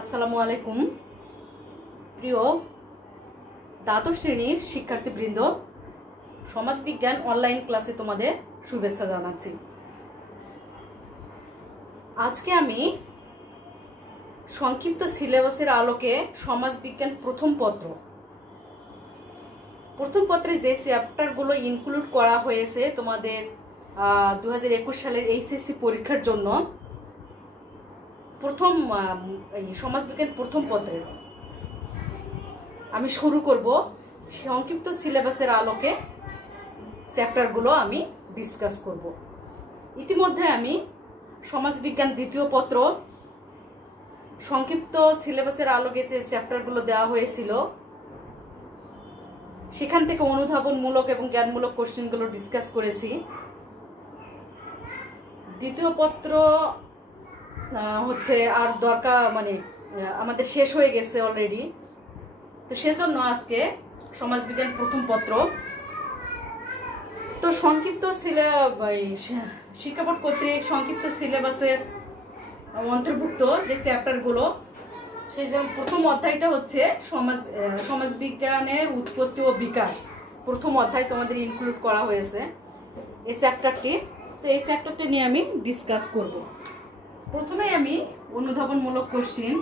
আসসালামু আলাইকুম প্রিয় দ্বাদশ শ্রেণীর শিক্ষার্থীবৃন্দ, সমাজবিজ্ঞান অনলাইন ক্লাসে তোমাদের শুভেচ্ছা জানাচ্ছি। আজকে আমি সংক্ষিপ্ত সিলেবাসের আলোকে সমাজবিজ্ঞান প্রথম পত্রে যে চ্যাপ্টারগুলো ইনক্লুড করা হয়েছে তোমাদের 2021 সালের এইচএসসি পরীক্ষার জন্য সমাজবিজ্ঞান প্রথম পত্রের আমি শুরু করব। সংক্ষিপ্ত সিলেবাসের আলোকে চ্যাপ্টারগুলো আমি ডিসকাস করব। ইতিমধ্যে আমি সমাজবিজ্ঞান দ্বিতীয় পত্র সংক্ষিপ্ত সিলেবাসের আলোকে যে চ্যাপ্টারগুলো দেওয়া হয়েছিল সেখান থেকে অনুধাবনমূলক এবং জ্ঞানমূলক কোশ্চেনগুলো ডিসকাস করেছি। দ্বিতীয় পত্র হচ্ছে আর দরকার আমাদের শেষ হয়ে গেছে অলরেডি, তো সেজন্য আজকে সমাজবিজ্ঞান প্রথম পত্র। তো সংক্ষিপ্ত শিক্ষা বোর্ড কর্তৃক সংক্ষিপ্ত সিলেবাসের অন্তর্ভুক্ত যে চ্যাপ্টারগুলো, সেই যেমন প্রথম অধ্যায়টা হচ্ছে সমাজবিজ্ঞানের উৎপত্তি ও বিকাশ। প্রথম অধ্যায় তোমাদের ইনক্লুড করা হয়েছে এই চ্যাপ্টারটি। তো এই চ্যাপ্টারটি নিয়ে আমি ডিসকাস করব। প্রথমে আমি অনুধাবনমূলক কোশ্চেন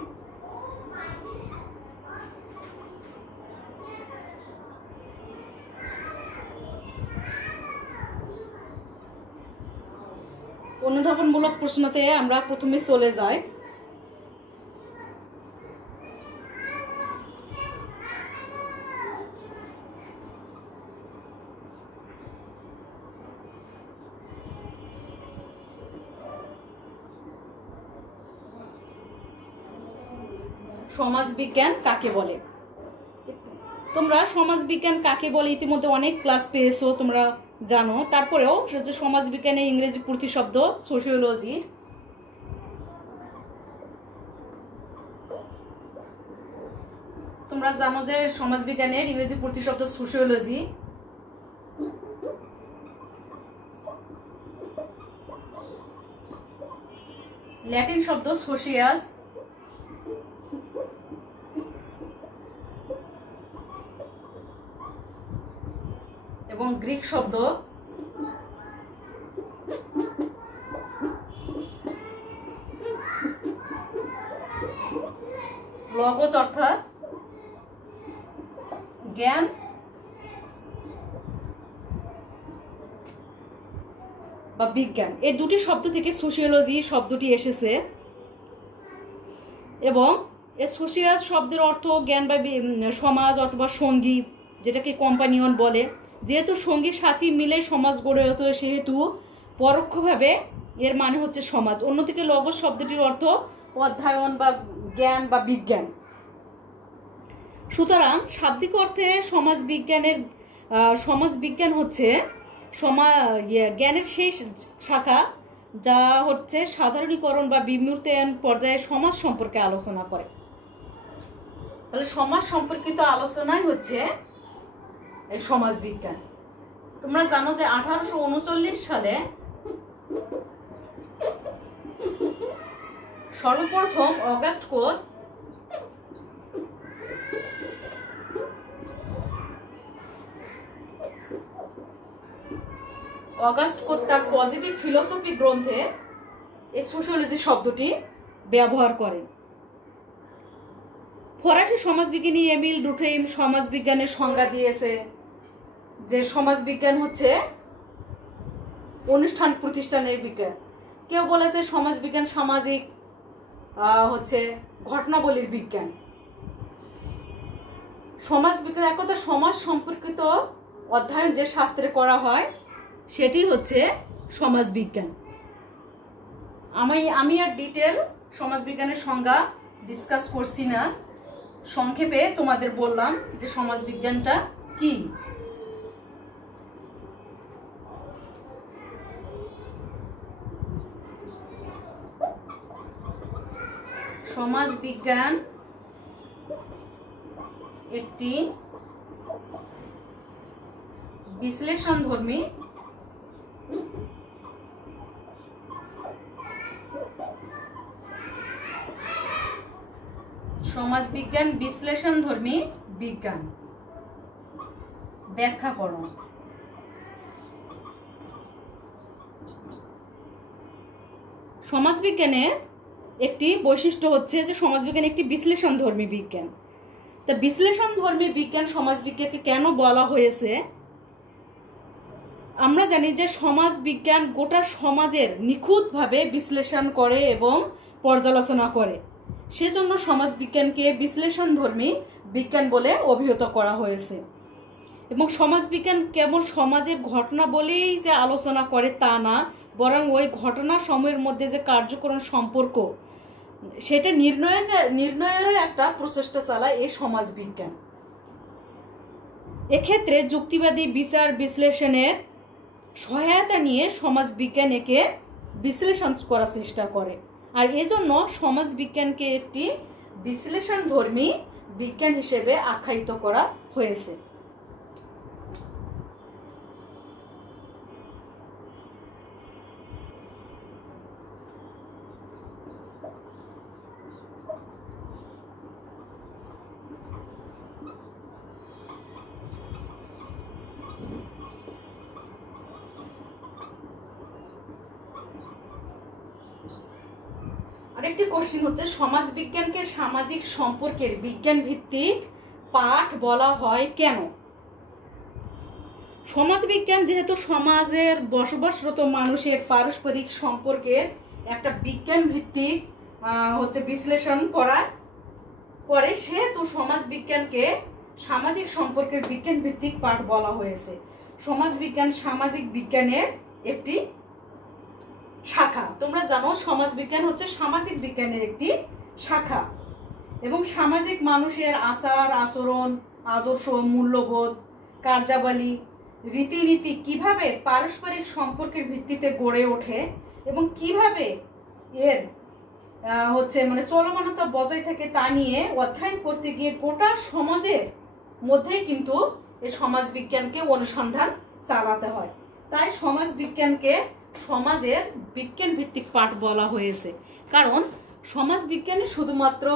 প্রশ্নতে আমরা প্রথমে চলে যাই। সমাজবিজ্ঞান কাকে বলে? তোমরা সমাজবিজ্ঞান কাকে বলে ইতিমধ্যে অনেক ক্লাস পেয়েছো, তোমরা জানো। তারপরেও সমাজবিজ্ঞানের ইংরেজি প্রতিশব্দ সোশিওলজি। তোমরা জানো যে সমাজবিজ্ঞানের ইংরেজি প্রতিশব্দ সোশিওলজি। ল্যাটিন শব্দ সোশিয়াস, এবং গ্রিক শব্দ লগোস অর্থাৎ জ্ঞান বা বিজ্ঞান। এই দুটি শব্দ থেকে সোশিওলজি শব্দটি এসেছে, এবং এই সোশিয়াস শব্দের অর্থ জ্ঞান বা সমাজ অথবা সঙ্গী, যেটাকে কম্পানিয়ন বলে। যেহেতু সঙ্গী সাথী মিলে সমাজ গড়ে ওঠে, সেহেতু পরোক্ষভাবে এর মানে হচ্ছে সমাজ। অন্যদিকে লগোস শব্দটির অর্থ অধ্যয়ন বা জ্ঞান বা বিজ্ঞান। সুতরাং শাব্দিক অর্থে সমাজবিজ্ঞান হচ্ছে জ্ঞানের সেই শাখা যা হচ্ছে সাধারণীকরণ বা বিমূর্তায়ন পর্যায়ে সমাজ সম্পর্কে আলোচনা করে। তাহলে সমাজ সম্পর্কিত আলোচনাই হচ্ছে এই সমাজবিজ্ঞান। তোমরা জানো যে 1839 সালে সর্বপ্রথম অগাস্ট কোত তার পজিটিভ ফিলোসফি গ্রন্থে এই সোশিওলজি শব্দটি ব্যবহার করেন। ফরাসি সমাজবিজ্ঞানী এমিল ডুর্খেইম সমাজবিজ্ঞানের সংজ্ঞা দিয়েছে যে সমাজবিজ্ঞান হচ্ছে অনুষ্ঠান প্রতিষ্ঠানের বিজ্ঞান। কেউ বলেছে সমাজবিজ্ঞান সামাজিক হচ্ছে ঘটনাবলীর বিজ্ঞান। সমাজবিজ্ঞান এক কথা সমাজ সম্পর্কিত অধ্যয়ন যে শাস্ত্রে করা হয় সেটি হচ্ছে সমাজবিজ্ঞান। আমি আর ডিটেল সমাজবিজ্ঞানের সংজ্ঞা ডিসকাস করছি না, সংক্ষেপে তোমাদের বললাম যে সমাজবিজ্ঞানটা কি। সমাজবিজ্ঞান একটি বিশ্লেষণধর্মী সমাজবিজ্ঞান বিশ্লেষণধর্মী বিজ্ঞান, ব্যাখ্যা করো। সমাজবিজ্ঞানের একটি বৈশিষ্ট্য হচ্ছে যে সমাজবিজ্ঞান একটি বিশ্লেষণধর্মী বিজ্ঞান। তা বিশ্লেষণধর্মী বিজ্ঞান সমাজবিজ্ঞানকে কেন বলা হয়েছে? আমরা জানি যে সমাজবিজ্ঞান গোটা সমাজের নিখুঁতভাবে বিশ্লেষণ করে এবং পর্যালোচনা করে, সেজন্য সমাজবিজ্ঞানকে বিশ্লেষণধর্মী বিজ্ঞান বলে অভিহিত করা হয়েছে। এবং সমাজবিজ্ঞান কেবল সমাজের ঘটনা বলেই যে আলোচনা করে তা না, বরং ওই ঘটনা সমূহের মধ্যে যে কার্যকরণ সম্পর্ক সেটা নির্ণয়ের একটা প্রচেষ্টা চালায় এই সমাজবিজ্ঞান। এক্ষেত্রে যুক্তিবাদী বিচার বিশ্লেষণের সহায়তা নিয়ে সমাজবিজ্ঞান একে বিশ্লেষণ করার চেষ্টা করে, আর এজন্য সমাজবিজ্ঞানকে একটি বিশ্লেষণধর্মী বিজ্ঞান হিসেবে আখ্যায়িত করা হয়েছে। আরেকটি কোশ্চেন হচ্ছে সমাজবিজ্ঞানকে সামাজিক সম্পর্কের বিজ্ঞান ভিত্তিক পাঠ বলা হয় কেন? সমাজবিজ্ঞান যেহেতু সমাজের বসবাসরত মানুষের পারস্পরিক সম্পর্কের একটা বিজ্ঞান ভিত্তিক বিশ্লেষণ করে, সেহেতু সমাজবিজ্ঞানকে সামাজিক সম্পর্কের বিজ্ঞান ভিত্তিক পাঠ বলা হয়েছে। সমাজবিজ্ঞান সামাজিক বিজ্ঞানের একটি শাখা। তোমরা জানো সমাজবিজ্ঞান হচ্ছে সামাজিক বিজ্ঞানের একটি শাখা, এবং সামাজিক মানুষের আচার আচরণ, আদর্শ, মূল্যবোধ, কার্যাবলী, রীতিনীতি কিভাবে পারস্পরিক সম্পর্কের ভিত্তিতে গড়ে ওঠে এবং কিভাবে এর চলমানতা বজায় থাকে তা নিয়ে অধ্যয়ন করতে গিয়ে গোটা সমাজের মধ্যেই কিন্তু এই সমাজবিজ্ঞানকে অনুসন্ধান চালাতে হয়। তাই সমাজবিজ্ঞানকে সমাজের বিজ্ঞান ভিত্তিক পাঠ বলা হয়েছে, কারণ সমাজবিজ্ঞানে শুধুমাত্র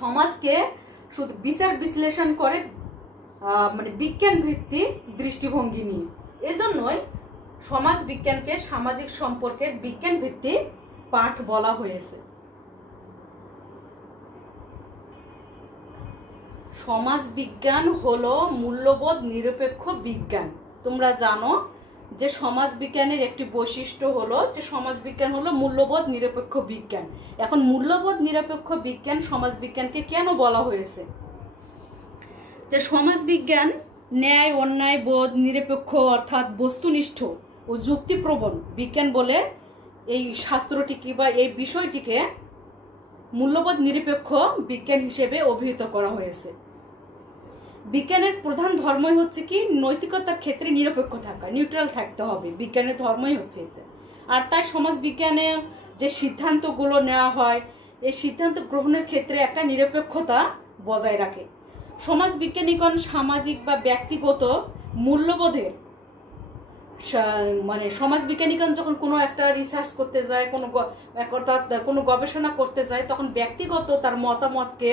সমাজকে শুধু বিচার বিশ্লেষণ করে বিজ্ঞান ভিত্তিক দৃষ্টিভঙ্গি নিয়ে। এজন্যই সমাজবিজ্ঞানকে সামাজিক সম্পর্কের বিজ্ঞান ভিত্তিক পাঠ বলা হয়েছে। সমাজবিজ্ঞান হলো মূল্যবোধ নিরপেক্ষ বিজ্ঞান। তোমরা জানো যে সমাজবিজ্ঞানের একটি বৈশিষ্ট্য হলো যে সমাজবিজ্ঞান হলো মূল্যবোধ নিরপেক্ষ বিজ্ঞান। এখন মূল্যবোধ নিরপেক্ষ বিজ্ঞান সমাজবিজ্ঞানকে কেন বলা হয়েছে? যে সমাজবিজ্ঞান ন্যায় অন্যায় বোধ নিরপেক্ষ অর্থাৎ বস্তুনিষ্ঠ ও যুক্তিপ্রবণ বিজ্ঞান বলে এই শাস্ত্রটিকে বা এই বিষয়টিকে মূল্যবোধ নিরপেক্ষ বিজ্ঞান হিসেবে অভিহিত করা হয়েছে। বিজ্ঞানের প্রধান ধর্মই হচ্ছে কি নৈতিকতার ক্ষেত্রে নিরপেক্ষ থাকা, নিউট্রাল থাকতে হবে, বিজ্ঞানের ধর্মই হচ্ছে। আর তাই সমাজ বিজ্ঞানে যে সিদ্ধান্তগুলো নেওয়া হয় এই সিদ্ধান্ত গ্রহণের ক্ষেত্রে একটা নিরপেক্ষতা বজায় রাখে। সমাজ বিজ্ঞানীগণ সামাজিক বা ব্যক্তিগত মূল্যবোধের সমাজ বিজ্ঞানীগণ যখন কোনো একটা রিসার্চ করতে যায়, কোনো গবেষণা করতে যায়, তখন ব্যক্তিগত তার মতামতকে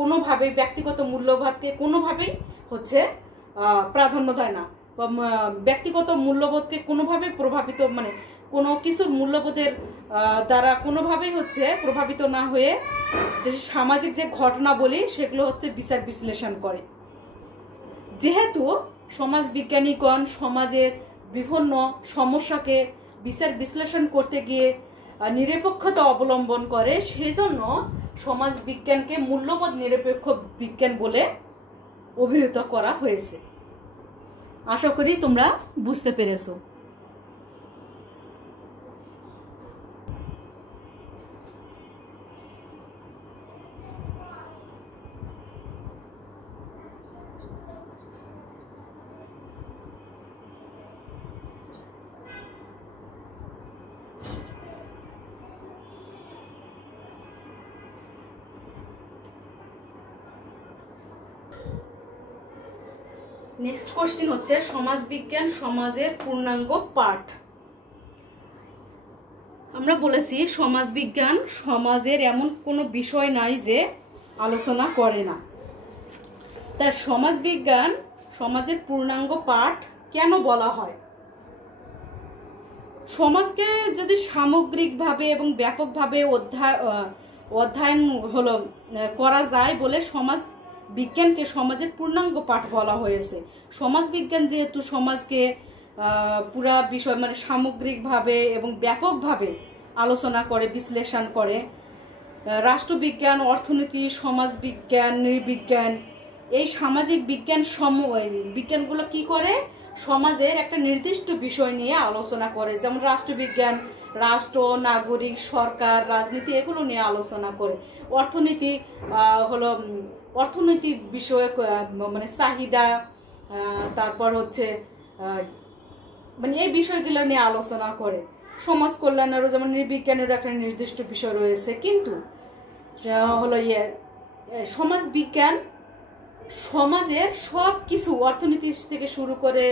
কোনোভাবেই ব্যক্তিগত মূল্যবোধকে কোনোভাবেই প্রাধান্য দেয় না, বা ব্যক্তিগত মূল্যবোধকে কোনোভাবেই প্রভাবিত কোনো কিছুর মূল্যবোধের দ্বারা কোনোভাবেই প্রভাবিত না হয়ে যে সামাজিক যে ঘটনা বলি সেগুলো বিচার বিশ্লেষণ করে। যেহেতু সমাজ বিজ্ঞানীগণ সমাজের বিভিন্ন সমস্যাকে বিচার বিশ্লেষণ করতে গিয়ে নিরপেক্ষতা অবলম্বন করে, সেজন্য সমাজ বিজ্ঞানকে মূল্যবোধ নিরপেক্ষ বিজ্ঞান বলে অভিহিত করা হয়েছে। আশা করি তোমরা বুঝতে পেরেছো। নেক্সট কোশ্চেন হচ্ছে সমাজবিজ্ঞান সমাজের পূর্ণাঙ্গ পাঠ। আমরা বলেছি সমাজবিজ্ঞান সমাজের এমন কোনো বিষয় নাই যে আলোচনা করে না। তার সমাজবিজ্ঞান সমাজের পূর্ণাঙ্গ পাঠ কেন বলা হয়? সমাজকে যদি সামগ্রিকভাবে এবং ব্যাপকভাবে অধ্যয়ন করা যায় বলে সমাজ বিজ্ঞানকে সমাজের পূর্ণাঙ্গ পাঠ বলা হয়েছে। সমাজবিজ্ঞান যেহেতু সমাজকে পুরা বিষয় মানে সামগ্রিকভাবে এবং ব্যাপকভাবে আলোচনা করে, বিশ্লেষণ করে। রাষ্ট্রবিজ্ঞান, অর্থনীতি, সমাজবিজ্ঞান, নৃবিজ্ঞান, এই সামাজিক বিজ্ঞানগুলো কি করে? সমাজের একটা নির্দিষ্ট বিষয় নিয়ে আলোচনা করে। যেমন রাষ্ট্রবিজ্ঞান রাষ্ট্র, নাগরিক, সরকার, রাজনীতি এগুলো নিয়ে আলোচনা করে। অর্থনীতি হলো অর্থনৈতিক বিষয়ক মানে চাহিদা, তারপর হচ্ছে মানে এই বিষয়গুলো নিয়ে আলোচনা করে। সমাজ কল্যাণেরও যেমন নৃবিজ্ঞানেরও একটা নির্দিষ্ট বিষয় রয়েছে, কিন্তু হলো সমাজ বিজ্ঞান সমাজের সব কিছু, অর্থনীতি থেকে শুরু করে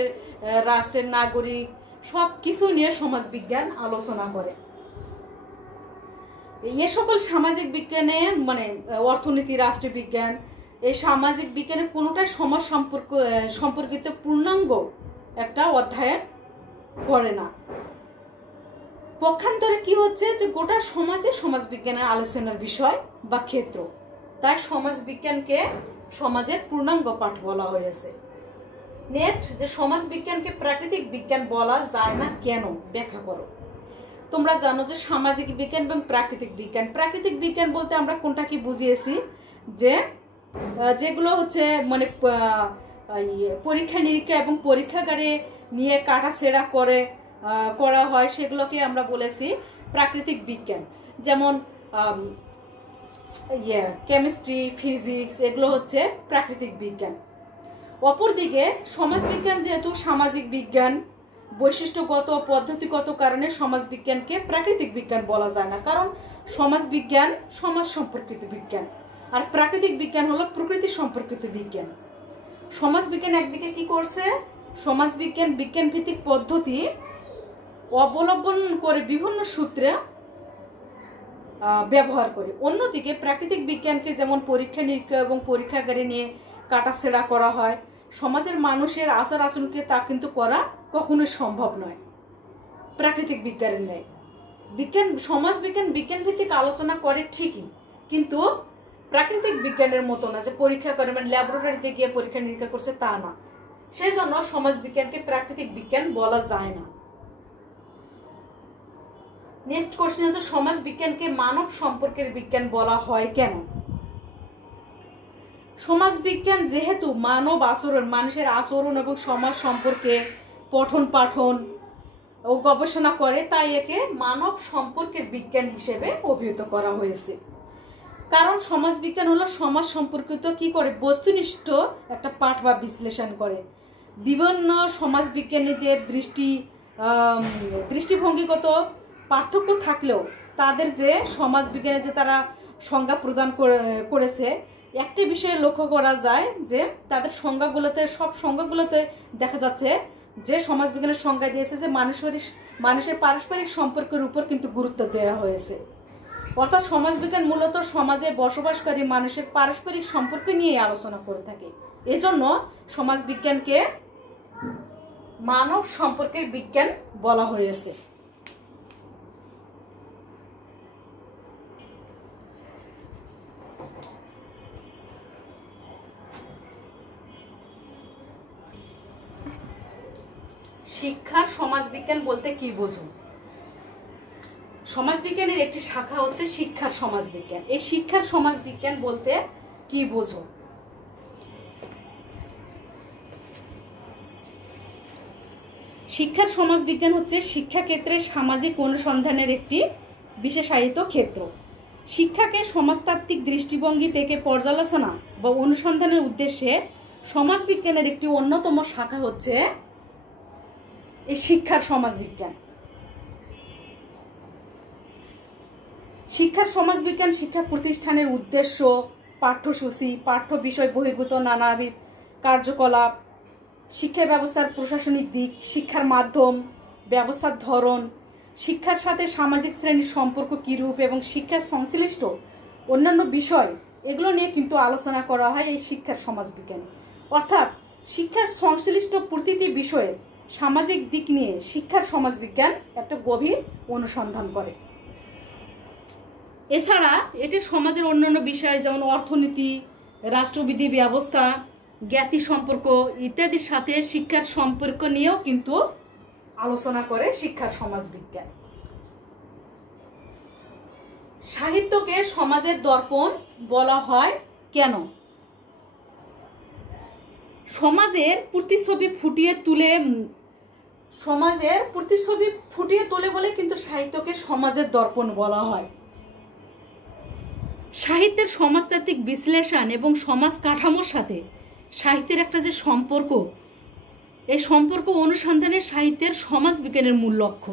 রাষ্ট্রের, নাগরিক সব কিছু নিয়ে সমাজ বিজ্ঞান আলোচনা করে। এ সকল সামাজিক বিজ্ঞানে মানে অর্থনীতি, রাষ্ট্রবিজ্ঞান, এই সামাজিক বিজ্ঞানের কোনোটাই সমাজ সম্পর্কিত পূর্ণাঙ্গ একটা অধ্যয়ন করে না। পক্ষান্তরে কি হচ্ছে যে গোটা সমাজে সমাজ বিজ্ঞানের আলোচনার বিষয় বা ক্ষেত্র, তাই সমাজ বিজ্ঞানকে সমাজের পূর্ণাঙ্গ পাঠ বলা হয়েছে। নেক্সট, যে সমাজ বিজ্ঞানকে প্রাকৃতিক বিজ্ঞান বলা যায় না কেন, ব্যাখ্যা করো। তোমরা জানো যে সামাজিক বিজ্ঞান এবং প্রাকৃতিক বিজ্ঞান, প্রাকৃতিক বিজ্ঞান বলতে আমরা কোনটা কি বুঝিয়েছি, যে যেগুলো হচ্ছে মানে পরীক্ষা নিরীক্ষা এবং পরীক্ষাগারে নিয়ে কাটাছেড়া করা হয়, সেগুলোকে আমরা বলেছি প্রাকৃতিক বিজ্ঞান। যেমন কেমিস্ট্রি, ফিজিক্স এগুলো হচ্ছে প্রাকৃতিক বিজ্ঞান। অপরদিকে সমাজ বিজ্ঞান যেহেতু সামাজিক বিজ্ঞান, বৈশিষ্ট্যগত পদ্ধতিগত কারণে সমাজ বিজ্ঞানকে প্রাকৃতিক বিজ্ঞান বলা যায় না, কারণ সমাজ বিজ্ঞান সমাজ সম্পর্কিত বিজ্ঞান আর প্রাকৃতিক বিজ্ঞান হলো প্রকৃতি সম্পর্কিত বিজ্ঞান। সমাজ বিজ্ঞান একদিকে কি করছে, সমাজ বিজ্ঞান বিজ্ঞান ভিত্তিক পদ্ধতি অবলম্বন করে বিভিন্ন সূত্রে ব্যবহার করে। অন্যদিকে প্রাকৃতিক বিজ্ঞানকে যেমন পরীক্ষা নিরীক্ষা এবং পরীক্ষাগারে নিয়ে কাটাছেড়া করা হয়, সমাজের মানুষের আচার আচরণকে তা কিন্তু করা কখনোই সম্ভব নয় প্রাকৃতিক বিজ্ঞানের ন্যায়। সমাজ বিজ্ঞান বিজ্ঞান ভিত্তিক আলোচনা করে ঠিকই, কিন্তু প্রাকৃতিক বিজ্ঞানের মতো না যে পরীক্ষা করে মানে ল্যাবরেটরিতে গিয়ে পরীক্ষা নিরীক্ষা করছে, তা না। সেই জন্য সমাজ বিজ্ঞানকে প্রাকৃতিক বিজ্ঞান বলা যায় না। নেক্সট কোশ্চেন হচ্ছে সমাজ বিজ্ঞানকে মানব সম্পর্কের বিজ্ঞান বলা হয় কেন? সমাজ বিজ্ঞান যেহেতু মানব আচরণ, মানুষের আচরণ এবং সমাজ সম্পর্কে পঠন পাঠন ও গবেষণা করে, তাই একে মানব সম্পর্কের বিজ্ঞান হিসেবে অভিহিত করা হয়েছে। কারণ সমাজ বিজ্ঞান হলো সমাজ সম্পর্কিত কি করে বস্তুনিষ্ঠ একটা পাঠ বা বিশ্লেষণ করে। বিভিন্ন সমাজ বিজ্ঞানীদের দৃষ্টিভঙ্গিগত পার্থক্য থাকলেও তাদের যে সমাজ বিজ্ঞানে যে তারা সংজ্ঞা প্রদান করেছে, একটি বিষয়ে লক্ষ্য করা যায় যে তাদের সব সংজ্ঞাগুলোতে দেখা যাচ্ছে যে সমাজ বিজ্ঞানের সংজ্ঞা দিয়েছে যে মানুষের পারস্পরিক সম্পর্কের উপর কিন্তু গুরুত্ব দেওয়া হয়েছে। অর্থাৎ সমাজ বিজ্ঞান মূলত সমাজে বসবাসকারী মানুষের পারস্পরিক সম্পর্ক নিয়ে আলোচনা করে থাকে। এজন্য সমাজ বিজ্ঞানকে মানব সম্পর্কের বিজ্ঞান বলা হয়েছে। শিক্ষার সমাজবিজ্ঞান বলতে কি বোঝো? সমাজবিজ্ঞানের একটি শাখা হচ্ছে শিক্ষার সমাজবিজ্ঞান। এই শিক্ষার সমাজবিজ্ঞান বলতে কি বোঝো? শিক্ষার সমাজবিজ্ঞান হচ্ছে শিক্ষাক্ষেত্রে সামাজিক অনুসন্ধানের একটি বিশেষায়িত ক্ষেত্র। শিক্ষাকে সমাজতাত্ত্বিক দৃষ্টিভঙ্গি থেকে পর্যালোচনা বা অনুসন্ধানের উদ্দেশ্যে সমাজবিজ্ঞানের একটি অন্যতম শাখা হচ্ছে এই শিক্ষার সমাজবিজ্ঞান। শিক্ষার সমাজবিজ্ঞান শিক্ষা প্রতিষ্ঠানের উদ্দেশ্য, পাঠ্যসূচি, পাঠ্য বিষয় বহির্ভূত নানাবিধ কার্যকলাপ, শিক্ষা ব্যবস্থার প্রশাসনিক দিক, শিক্ষার মাধ্যম, ব্যবস্থার ধরন, শিক্ষার সাথে সামাজিক শ্রেণীর সম্পর্ক কীরূপ এবং শিক্ষার সংশ্লিষ্ট অন্যান্য বিষয় এগুলো নিয়ে কিন্তু আলোচনা করা হয় এই শিক্ষার সমাজবিজ্ঞান। অর্থাৎ শিক্ষার সংশ্লিষ্ট প্রতিটি বিষয়ে সামাজিক দিক নিয়ে শিক্ষার সমাজবিজ্ঞান একটা গভীর অনুসন্ধান করে। এছাড়া এটি সমাজের অন্যান্য বিষয় যেমন অর্থনীতি, রাষ্ট্রবিধি ব্যবস্থা, জ্ঞাতি সম্পর্ক ইত্যাদির সাথে শিক্ষার সম্পর্ক নিয়েও কিন্তু আলোচনা করে শিক্ষার সমাজবিজ্ঞান। সাহিত্যকে সমাজের দর্পণ বলা হয় কেন? সমাজের প্রতিচ্ছবি ফুটিয়ে তোলে বলে কিন্তু সাহিত্যকে সমাজের দর্পণ বলা হয়। সাহিত্যের সমাজতাত্ত্বিক বিশ্লেষণ এবং সমাজ কাঠামোর সাথে সাহিত্যের একটা যে সম্পর্ক, এই সম্পর্ক অনুসন্ধানে সাহিত্যের সমাজবিজ্ঞানের মূল লক্ষ্য।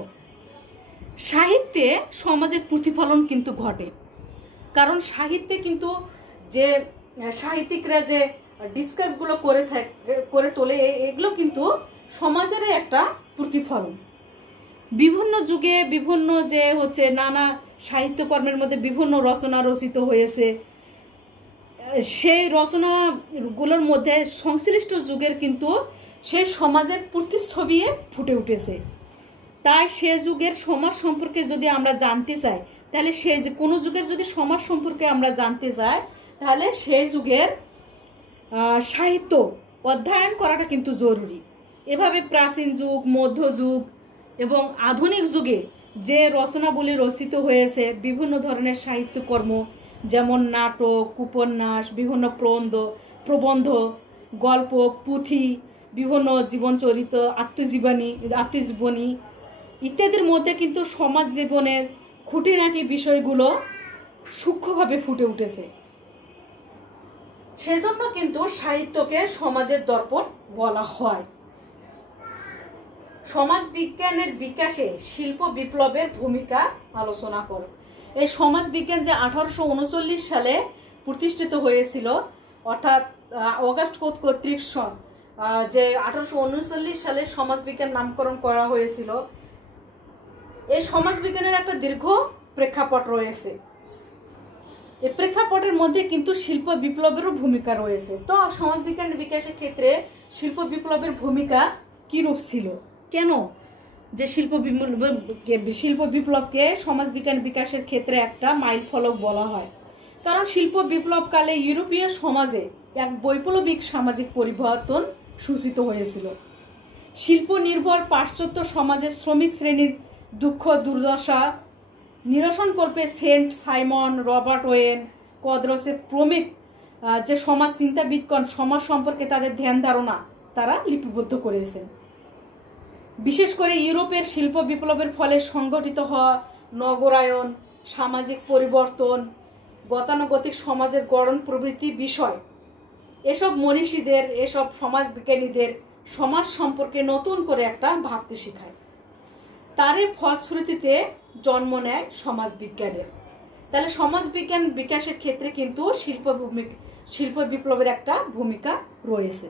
সাহিত্যে সমাজের প্রতিফলন কিন্তু ঘটে, কারণ সাহিত্যে কিন্তু যে সাহিত্যিকরা যে ডিসকাসগুলো করে তোলে এগুলো কিন্তু সমাজের একটা প্রতিফলন। বিভিন্ন যুগে বিভিন্ন যে নানা সাহিত্যকর্মের মধ্যে বিভিন্ন রচনা রচিত হয়েছে, সেই রচনাগুলোর মধ্যে সংশ্লিষ্ট যুগের কিন্তু সেই সমাজের প্রতিচ্ছবি ফুটে উঠেছে। তাই সে যুগের সমাজ সম্পর্কে যদি আমরা জানতে চাই, তাহলে সেই যে কোনো যুগের যদি সমাজ সম্পর্কে আমরা জানতে চাই, তাহলে সেই যুগের সাহিত্য অধ্যয়ন করাটা কিন্তু জরুরি। এভাবে প্রাচীন যুগ, মধ্যযুগ এবং আধুনিক যুগে যে রচনাবলী রচিত হয়েছে, বিভিন্ন ধরনের সাহিত্যকর্ম যেমন নাটক, উপন্যাস, বিভিন্ন প্রবন্ধ, গল্প, পুঁথি, বিভিন্ন জীবনচরিত, আত্মজীবনী ইত্যাদির মধ্যে কিন্তু সমাজ জীবনের খুঁটিনাটি বিষয়গুলো সূক্ষ্মভাবে ফুটে উঠেছে। সেজন্য কিন্তু সাহিত্যকে সমাজের দর্পণ বলা হয়। সমাজ বিজ্ঞানের বিকাশে শিল্প বিপ্লবের ভূমিকা আলোচনা করো। এই সমাজ বিজ্ঞান যে 1839 সালে প্রতিষ্ঠিত হয়েছিল, অর্থাৎ অগাস্ট কর্তৃক যে 1839 সালে সমাজবিজ্ঞান নামকরণ করা হয়েছিল, এই সমাজবিজ্ঞানের একটা দীর্ঘ প্রেক্ষাপট রয়েছে। এই প্রেক্ষাপটের মধ্যে কিন্তু শিল্প বিপ্লবেরও ভূমিকা রয়েছে। তো সমাজবিজ্ঞানের বিকাশের ক্ষেত্রে শিল্প বিপ্লবের ভূমিকা কিরূপ ছিল, কেন যে শিল্প বিপ্লবকে সমাজবিজ্ঞান বিকাশের ক্ষেত্রে একটা মাইল ফলক বলা হয়? কারণ শিল্প বিপ্লবকালে ইউরোপীয় সমাজে এক বৈপ্লবিক সামাজিক পরিবর্তন সূচিত হয়েছিল। শিল্প নির্ভর পাশ্চাত্য সমাজের শ্রমিক শ্রেণীর দুঃখ দুর্দশা নিরসনকল্পে সেন্ট সাইমন, রবার্ট ওয়েন, কদরসের প্রমুখ যে সমাজ চিন্তাবিদগণ সমাজ সম্পর্কে তাদের ধ্যান ধারণা তারা লিপিবদ্ধ করেছেন। বিশেষ করে ইউরোপের শিল্প বিপ্লবের ফলে সংগঠিত হওয়া নগরায়ন, সামাজিক পরিবর্তন, গতানুগতিক সমাজের গড়ন প্রভৃতি বিষয় এসব মনীষীদের, এসব সমাজবিজ্ঞানীদের সমাজ সম্পর্কে নতুন করে একটা ভাবতে শেখায়। তারই ফলশ্রুতিতে জন্ম নেয় সমাজবিজ্ঞানের। তাহলে সমাজবিজ্ঞান বিকাশের ক্ষেত্রে কিন্তু শিল্প বিপ্লবের একটা ভূমিকা রয়েছে।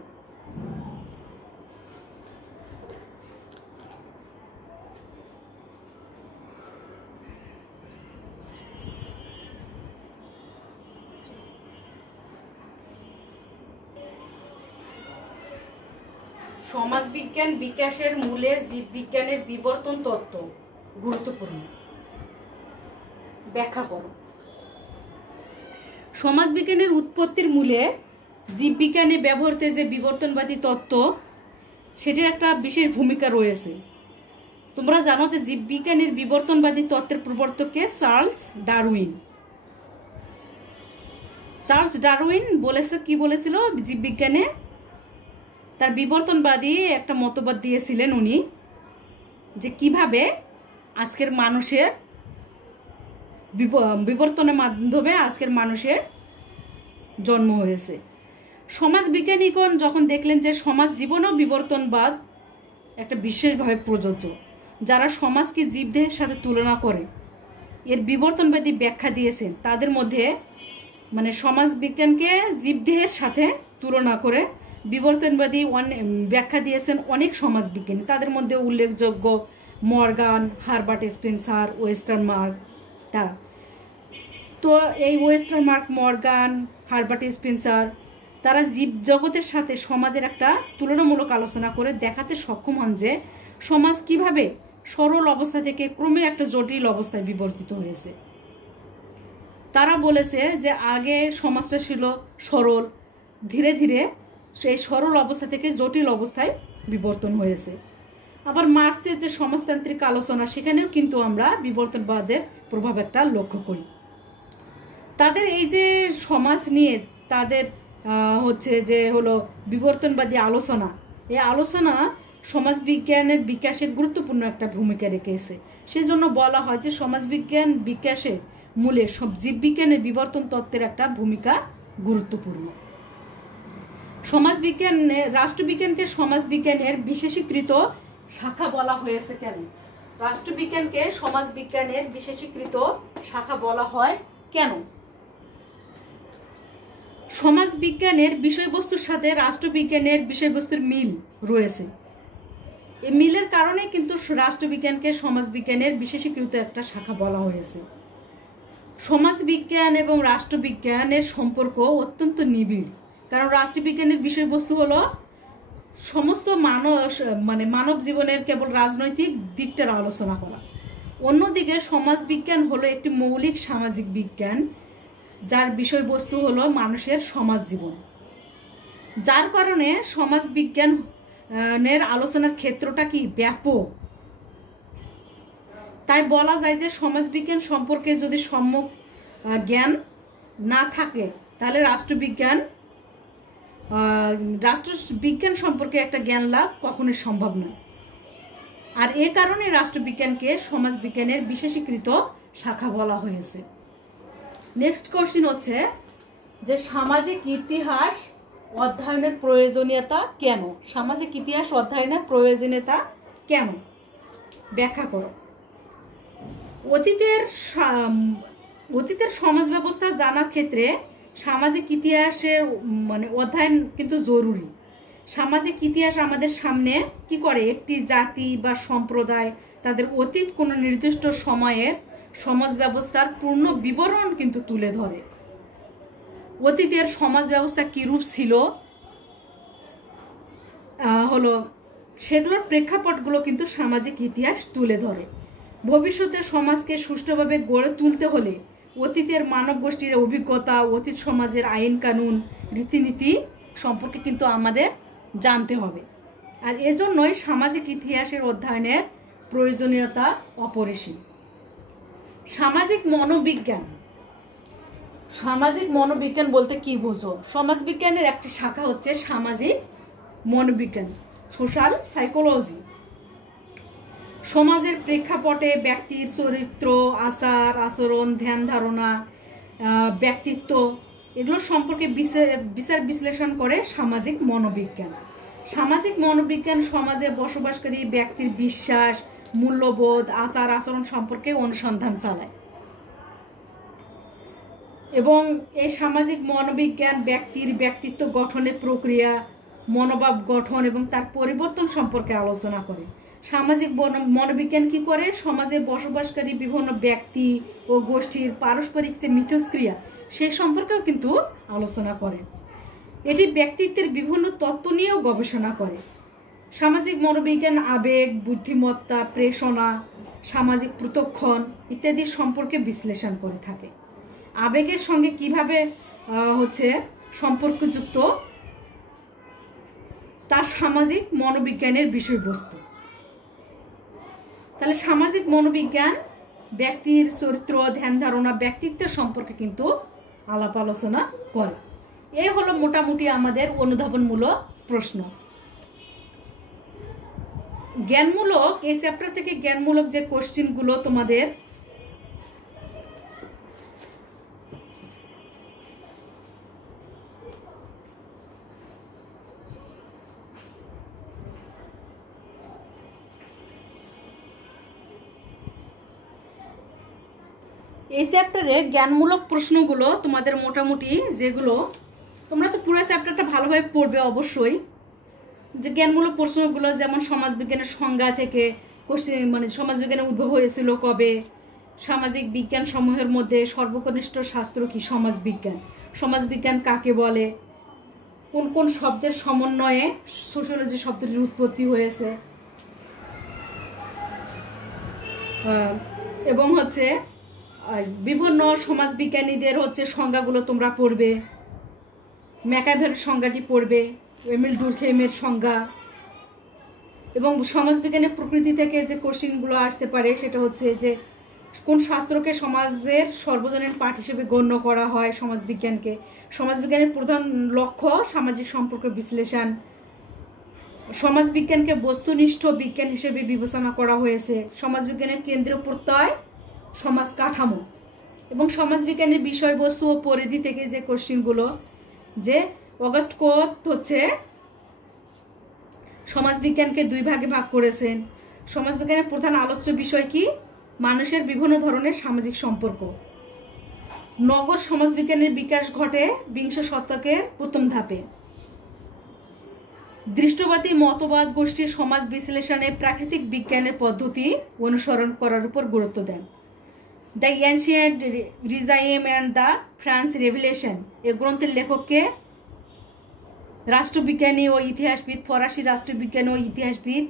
সমাজবিজ্ঞান বিকাশের মূলে জীববিজ্ঞানের বিবর্তন তত্ত্ব গুরুত্বপূর্ণ, ব্যাখ্যা করো। সমাজবিজ্ঞানের উৎপত্তির মূলে জীববিজ্ঞানে ব্যবহৃত যে বিবর্তনবাদী তত্ত্ব, সেটির একটা বিশেষ ভূমিকা রয়েছে। তোমরা জানো যে জীববিজ্ঞানের বিবর্তনবাদী তত্ত্বের প্রবর্তককে চার্লস ডারউইন। কি বলেছিল জীববিজ্ঞানে? তার বিবর্তনবাদী একটা মতবাদ দিয়েছিলেন উনি, যে কিভাবে আজকের মানুষের বিবর্তনের মাধ্যমে আজকের মানুষের জন্ম হয়েছে। সমাজবিজ্ঞানীগণ যখন দেখলেন যে সমাজ জীবনেও বিবর্তনবাদ একটা বিশেষভাবে প্রযোজ্য, যারা সমাজকে জীবদেহের সাথে তুলনা করে এর বিবর্তনবাদী ব্যাখ্যা দিয়েছেন, তাদের মধ্যে সমাজবিজ্ঞানকে জীবদেহের সাথে তুলনা করে বিবর্তনবাদী ব্যাখ্যা দিয়েছেন অনেক সমাজবিজ্ঞানী। তাদের মধ্যে উল্লেখযোগ্য মর্গান, হারবার্ট স্পেন্সার, ওয়েস্টারমার্ক। তারা তো এই ওয়েস্টারমার্ক, মর্গান, হারবার্ট স্পেন্সার তারা জীব জগতের সাথে সমাজের একটা তুলনামূলক আলোচনা করে দেখাতে সক্ষম হন যে সমাজ কিভাবে সরল অবস্থা থেকে ক্রমে একটা জটিল অবস্থায় বিবর্তিত হয়েছে। তারা বলেছে যে আগে সমাজটা ছিল সরল, ধীরে ধীরে সেই সরল অবস্থা থেকে জটিল অবস্থায় বিবর্তন হয়েছে। আবার মার্ক্সের যে সমাজতান্ত্রিক আলোচনা, সেখানেও কিন্তু আমরা বিবর্তনবাদের প্রভাব একটা লক্ষ্য করি। তাদের এই যে সমাজ নিয়ে তাদের হচ্ছে যে হলো বিবর্তনবাদী আলোচনা, এই আলোচনা সমাজবিজ্ঞানের বিকাশের গুরুত্বপূর্ণ একটা ভূমিকা রেখেছে। সেজন্য বলা হয় যে সমাজবিজ্ঞান বিকাশের মূলে সব জীববিজ্ঞানের বিবর্তন তত্ত্বের একটা ভূমিকা গুরুত্বপূর্ণ। সমাজবিজ্ঞানে রাষ্ট্রবিজ্ঞানকে সমাজবিজ্ঞানের বিশেষীকৃত শাখা বলা হয়েছে কেন? রাষ্ট্রবিজ্ঞানকে সমাজবিজ্ঞানের বিশেষীকৃত শাখা বলা হয় কেন? সমাজবিজ্ঞানের বিষয়বস্তুর সাথে রাষ্ট্রবিজ্ঞানের বিষয়বস্তুর মিল রয়েছে। এই মিলের কারণে কিন্তু রাষ্ট্রবিজ্ঞানকে সমাজবিজ্ঞানের বিশেষীকৃত একটা শাখা বলা হয়েছে। সমাজবিজ্ঞান এবং রাষ্ট্রবিজ্ঞানের সম্পর্ক অত্যন্ত নিবিড়, কারণ রাষ্ট্রবিজ্ঞানের বিষয়বস্তু হলো সমস্ত মানব জীবনের কেবল রাজনৈতিক দিকটার আলোচনা করা। অন্যদিকে সমাজবিজ্ঞান হলো একটি মৌলিক সামাজিক বিজ্ঞান, যার বিষয়বস্তু হলো মানুষের সমাজ জীবন। যার কারণে সমাজবিজ্ঞানের আলোচনার ক্ষেত্রটা কি ব্যাপক। তাই বলা যায় যে সমাজবিজ্ঞান সম্পর্কে যদি সম্যক জ্ঞান না থাকে, তাহলে রাষ্ট্রবিজ্ঞান সম্পর্কে একটা জ্ঞান লাভ কখনোই সম্ভব নয়। আর এ কারণে রাষ্ট্রবিজ্ঞানকে সমাজবিজ্ঞানের বিশেষীকৃত শাখা বলা হয়েছে। নেক্সট কোশ্চেন হচ্ছে যে সামাজিক ইতিহাস অধ্যয়নের প্রয়োজনীয়তা কেন? সামাজিক ইতিহাস অধ্যয়নের প্রয়োজনীয়তা কেন? ব্যাখ্যা করো। অতীতের সমাজ ব্যবস্থা জানার ক্ষেত্রে সামাজিক ইতিহাসের অধ্যয়ন কিন্তু জরুরি। সামাজিক ইতিহাস আমাদের সামনে কি করে? একটি জাতি বা সম্প্রদায় তাদের অতীত কোনো নির্দিষ্ট সময়ের সমাজ ব্যবস্থার পূর্ণ বিবরণ কিন্তু তুলে ধরে। অতীতের সমাজ ব্যবস্থা কিরূপ ছিল হলো সেগুলোর প্রেক্ষাপটগুলো কিন্তু সামাজিক ইতিহাস তুলে ধরে। ভবিষ্যতে সমাজকে সুষ্ঠুভাবে গড়ে তুলতে হলে অতীতের মানব গোষ্ঠীর অভিজ্ঞতা, অতীত সমাজের আইন কানুন, রীতিনীতি সম্পর্কে কিন্তু আমাদের জানতে হবে। আর এজন্যই সামাজিক ইতিহাসের অধ্যয়নের প্রয়োজনীয়তা অপরিসীম। সামাজিক মনোবিজ্ঞান। সামাজিক মনোবিজ্ঞান বলতে কি বোঝো? সমাজবিজ্ঞানের একটি শাখা হচ্ছে সামাজিক মনোবিজ্ঞান, সোশ্যাল সাইকোলজি। সমাজের প্রেক্ষাপটে ব্যক্তির চরিত্র, আচার আচরণ, ধ্যান ধারণা, ব্যক্তিত্ব এগুলো সম্পর্কে বিচার বিশ্লেষণ করে সামাজিক মনোবিজ্ঞান। সামাজিক মনোবিজ্ঞান সমাজে বসবাসকারী ব্যক্তির বিশ্বাস, মূল্যবোধ, আচার আচরণ সম্পর্কে অনুসন্ধান চালায় এবং এই সামাজিক মনোবিজ্ঞান ব্যক্তির ব্যক্তিত্ব গঠনের প্রক্রিয়া, মনোভাব গঠন এবং তার পরিবর্তন সম্পর্কে আলোচনা করে। সামাজিক মনোবিজ্ঞান কি করে? সমাজে বসবাসকারী বিভিন্ন ব্যক্তি ও গোষ্ঠীর পারস্পরিক যে মিথস্ক্রিয়া সে সম্পর্কেও কিন্তু আলোচনা করে। এটি ব্যক্তিত্বের বিভিন্ন তত্ত্ব নিয়েও গবেষণা করে। সামাজিক মনোবিজ্ঞান আবেগ, বুদ্ধিমত্তা, প্রেষণা, সামাজিক পৃথক্ষণ ইত্যাদি সম্পর্কে বিশ্লেষণ করে থাকে। আবেগের সঙ্গে কিভাবে সম্পর্কযুক্ত তা সামাজিক মনোবিজ্ঞানের বিষয়বস্তু। তাহলে সামাজিক মনোবিজ্ঞান ব্যক্তির চরিত্র, ধ্যান ধারণা, ব্যক্তিত্বের সম্পর্কে কিন্তু আলাপ আলোচনা করে। এই হলো মোটামুটি আমাদের অনুধাবনমূলক প্রশ্ন। জ্ঞানমূলক এই চ্যাপ্টার থেকে জ্ঞানমূলক যে কোশ্চেনগুলো তোমাদের এই চ্যাপ্টারের জ্ঞানমূলক প্রশ্নগুলো তোমাদের মোটামুটি যেগুলো তোমরা তো পুরো চ্যাপ্টারটা ভালোভাবে পড়বে অবশ্যই। যে জ্ঞানমূলক প্রশ্নগুলো যেমন সমাজবিজ্ঞানের সংজ্ঞা থেকে মানে সমাজবিজ্ঞানের উদ্ভব হয়েছিল কবে, সামাজিক বিজ্ঞান সমূহের মধ্যে সর্বকনিষ্ঠ শাস্ত্র কি সমাজবিজ্ঞান, সমাজবিজ্ঞান কাকে বলে, কোন কোন শব্দের সমন্বয়ে সোশিওলজি শব্দটির উৎপত্তি হয়েছে, এবং হচ্ছে বিভিন্ন সমাজবিজ্ঞানীদের হচ্ছে সংজ্ঞাগুলো তোমরা পড়বে, ম্যাকাভের সংজ্ঞাটি পড়বে, এমিল ডুরখেইমের সংজ্ঞা, এবং সমাজবিজ্ঞানের প্রকৃতি থেকে যে কোশ্চিনগুলো আসতে পারে সেটা হচ্ছে যে কোন শাস্ত্রকে সমাজের সর্বজনীন পাঠ হিসেবে গণ্য করা হয়, সমাজবিজ্ঞানকে, সমাজবিজ্ঞানের প্রধান লক্ষ্য সামাজিক সম্পর্ক বিশ্লেষণ, সমাজবিজ্ঞানকে বস্তুনিষ্ঠ বিজ্ঞান হিসেবে বিবেচনা করা হয়েছে, সমাজবিজ্ঞানের কেন্দ্রীয় প্রত্যয় সমাজ কাঠামো, এবং সমাজবিজ্ঞানের বিষয়বস্তু ও পরিধি থেকে যে কোশ্চিনগুলো, যে অগাস্ট কোত হচ্ছে সমাজবিজ্ঞানকে দুই ভাগে ভাগ করেছেন। সমাজবিজ্ঞানের প্রধান আলোচ্য বিষয় কি, মানুষের বিভিন্ন ধরনের সামাজিক সম্পর্ক। নগর সমাজবিজ্ঞানের বিকাশ ঘটে বিংশ শতকের প্রথম ধাপে। দৃষ্টবাদী মতবাদ গোষ্ঠীর সমাজ বিশ্লেষণে প্রাকৃতিক বিজ্ঞানের পদ্ধতি অনুসরণ করার উপর গুরুত্ব দেন। The ancient regime and the France revolution এ গ্রন্থের লেখককে রাষ্ট্রবিজ্ঞানী ও ইতিহাসবিদ, ফরাসি রাষ্ট্রবিজ্ঞানী ও ইতিহাসবিদ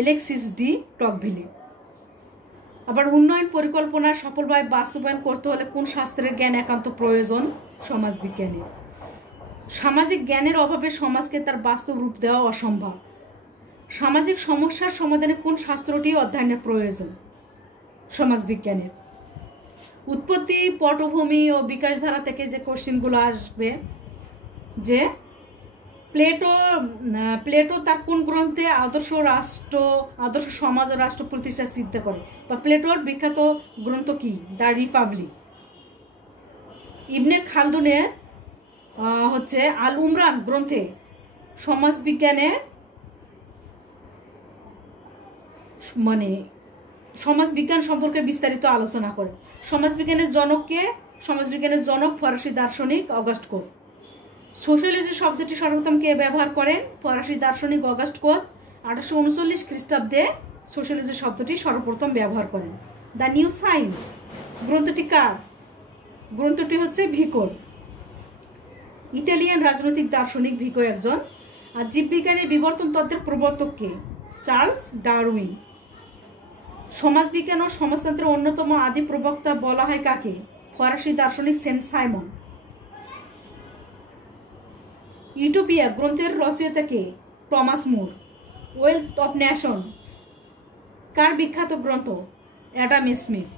এলেক্সিস ডি টকভিলে। আবার উন্নয়ন পরিকল্পনা সফলভাবে বাস্তবায়ন করতে হলে কোন শাস্ত্রের জ্ঞান একান্ত প্রয়োজন, সমাজবিজ্ঞানের। সামাজিক জ্ঞানের অভাবে সমাজকে তার বাস্তব রূপ দেওয়া অসম্ভব। সামাজিক সমস্যার সমাধানে কোন শাস্ত্রটি অধ্যয়নের প্রয়োজন, সমাজবিজ্ঞানের। উৎপত্তি, পটভূমি ও বিকাশধারা থেকে যে কোশ্চিনগুলো আসবে, যে প্লেটো তার কোন গ্রন্থে আদর্শ সমাজ ও রাষ্ট্র প্রতিষ্ঠা সিদ্ধ করে, বা প্লেটোর বিখ্যাত গ্রন্থ কি, দ্য রিপাবলিক। ইবনে খালদুনের হচ্ছে আল উমরান গ্রন্থে সমাজবিজ্ঞানের মানে সমাজবিজ্ঞান সম্পর্কে বিস্তারিত আলোচনা করে। সমাজবিজ্ঞানের জনক ফরাসি দার্শনিক অগাস্ট কোত। সোশ্যালজি শব্দটি সর্বপ্রথম কে ব্যবহার করেন, ফরাসি দার্শনিক অগাস্ট কোত 1839 খ্রিস্টাব্দে সোশ্যালজি শব্দটি সর্বপ্রথম ব্যবহার করেন। দ্য নিউ সায়েন্স গ্রন্থটি কার, গ্রন্থটি হচ্ছে ভিকোর, ইটালিয়ান রাজনৈতিক দার্শনিক ভিকো একজন। আর জীববিজ্ঞানের বিবর্তন তত্ত্বের প্রবর্তক কে, চার্লস ডারউইন। সমাজবিজ্ঞান ও সমাজতন্ত্রের অন্যতম আদি প্রবক্তা বলা হয় কাকে, ফরাসি দার্শনিক সেন্ট সাইমন। ইউটোপিয়া গ্রন্থের রচয়িতা কে, Thomas More. Wealth of nation কার বিখ্যাত গ্রন্থ, অ্যাডাম স্মিথ।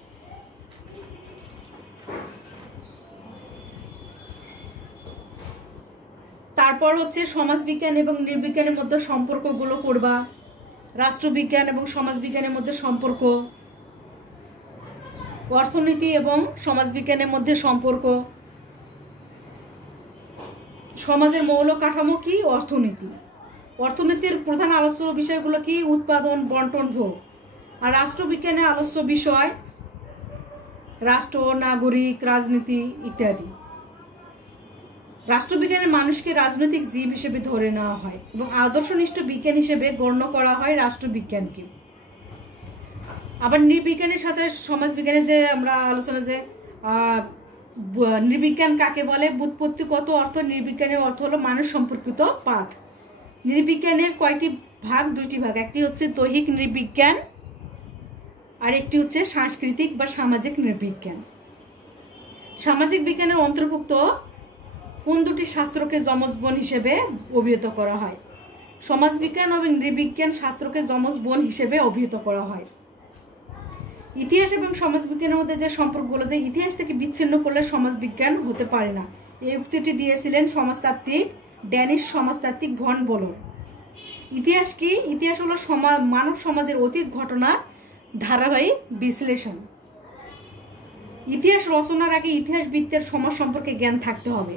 তারপর হচ্ছে সমাজবিজ্ঞান এবং নৃবিজ্ঞানের মধ্যে সম্পর্কগুলো করবা, রাষ্ট্রবিজ্ঞান এবং সমাজবিজ্ঞানের মধ্যে সম্পর্ক, অর্থনীতি এবং সমাজবিজ্ঞানের মধ্যে সম্পর্ক, সমাজের মৌল কাঠামো কি, অর্থনীতি। অর্থনীতির প্রধান আলোচ্য বিষয়গুলো কি, উৎপাদন, বন্টন, ভোগ। আর রাষ্ট্রবিজ্ঞানের আলোচ্য বিষয় রাষ্ট্র, নাগরিক, রাজনীতি ইত্যাদি। রাষ্ট্রবিজ্ঞানের মানুষকে রাজনৈতিক জীব হিসেবে ধরে নেওয়া হয় এবং আদর্শনিষ্ঠ বিজ্ঞান হিসেবে গণ্য করা হয় রাষ্ট্রবিজ্ঞানকে। আবার নৃবিজ্ঞানের সাথে সমাজবিজ্ঞানের যে আমরা আলোচনা, যে নৃবিজ্ঞান কাকে বলে, ব্যুৎপত্তিগত অর্থ। নৃবিজ্ঞানের অর্থ হলো মানুষ সম্পর্কিত পাঠ। নৃবিজ্ঞানের কয়টি ভাগ, দুইটি ভাগ, একটি হচ্ছে দৈহিক নৃবিজ্ঞান আর একটি হচ্ছে সাংস্কৃতিক বা সামাজিক নৃবিজ্ঞান। সামাজিক বিজ্ঞানের অন্তর্ভুক্ত কোন দুটি শাস্ত্রকে যমজ বোন হিসেবে অভিহিত করা হয়, সমাজবিজ্ঞান এবং নৃবিজ্ঞান শাস্ত্রকে যমজ বোন হিসেবে অভিহিত করা হয়। ইতিহাস এবং সমাজবিজ্ঞানের মধ্যে যে সম্পর্কগুলো, যে ইতিহাস থেকে বিচ্ছিন্ন করলে সমাজবিজ্ঞান হতে পারে না, এই উক্তিটি দিয়েছিলেন সমাজতাত্ত্বিক ড্যানিশ সমাজতাত্ত্বিক ভন বোলর। ইতিহাস কি, ইতিহাস হলো মানব সমাজের অতীত ঘটনার ধারাবাহিক বিশ্লেষণ। ইতিহাস রচনার আগে ইতিহাসবিদদের সমাজ সম্পর্কে জ্ঞান থাকতে হবে,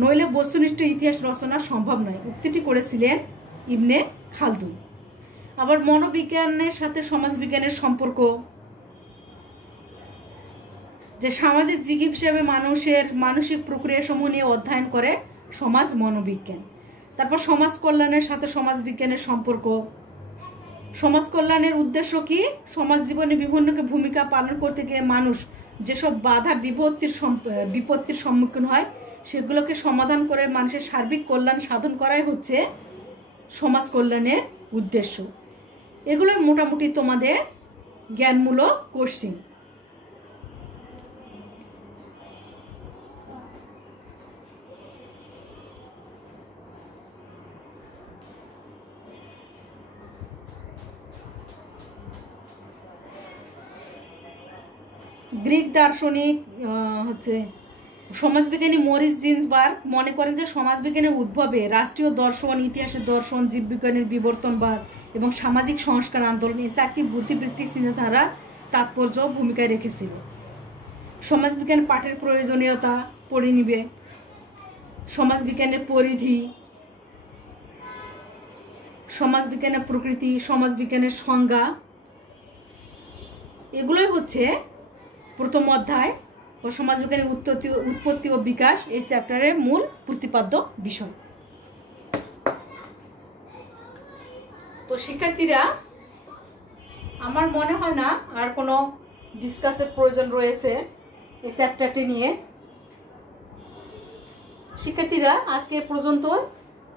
নইলে বস্তুনিষ্ঠ ইতিহাস রচনা সম্ভব নয়। উক্তিটি করেছিলেন ইবনে খালদুন। আবার মনোবিজ্ঞানের সাথে সমাজবিজ্ঞানের সম্পর্ক, যে সামাজিক জীব হিসেবে মানুষের মানসিক প্রক্রিয়া সমূহ নিয়ে অধ্যয়ন করে সমাজ মনোবিজ্ঞান। তারপর সমাজ কল্যাণের সাথে সমাজবিজ্ঞানের সম্পর্ক, সমাজ কল্যাণের উদ্দেশ্য কি? সমাজ জীবনে বিভিন্ন ভূমিকা পালন করতে গিয়ে মানুষ যেসব বাধা বিপত্তির সম্মুখীন হয় সেগুলোকে সমাধান করে মানুষের সার্বিক কল্যাণ সাধন করাই হচ্ছে সমাজ কল্যাণের উদ্দেশ্য। এগুলো মোটামুটি তোমাদের জ্ঞানমূলক কোশ্চেন। গ্রিক দার্শনিক হচ্ছে সমাজবিজ্ঞানী মরিস জিন্সবার্গ মনে করেন যে সমাজবিজ্ঞানের উদ্ভবে রাষ্ট্রীয় দর্শন, ইতিহাসের দর্শন, জীববিজ্ঞানের বিবর্তনবাদ এবং সামাজিক সংস্কার আন্দোলন এই 4টি বুদ্ধিবৃত্তিক চিন্তাধারা তাৎপর্য ভূমিকায় রেখেছিল। সমাজবিজ্ঞান পাঠের প্রয়োজনীয়তা পড়ে নিবে, সমাজবিজ্ঞানের পরিধি, সমাজবিজ্ঞানের প্রকৃতি, সমাজবিজ্ঞানের সংজ্ঞা, এগুলোই হচ্ছে প্রথম অধ্যায় ও সমাজবিজ্ঞানের উৎপত্তি ও বিকাশ এই চ্যাপ্টারের মূল প্রতিপাদ্য বিষয়। তো শিক্ষার্থীরা, আমার মনে হয় না আর কোনো ডিসকাসের প্রয়োজন রয়েছে এই চ্যাপ্টারটি নিয়ে। শিক্ষার্থীরা, আজকে এ পর্যন্ত।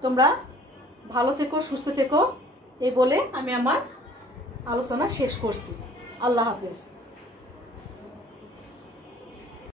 তোমরা ভালো থেকো, সুস্থ থেকো, এই বলে আমি আমার আলোচনা শেষ করছি। আল্লাহ হাফেজ।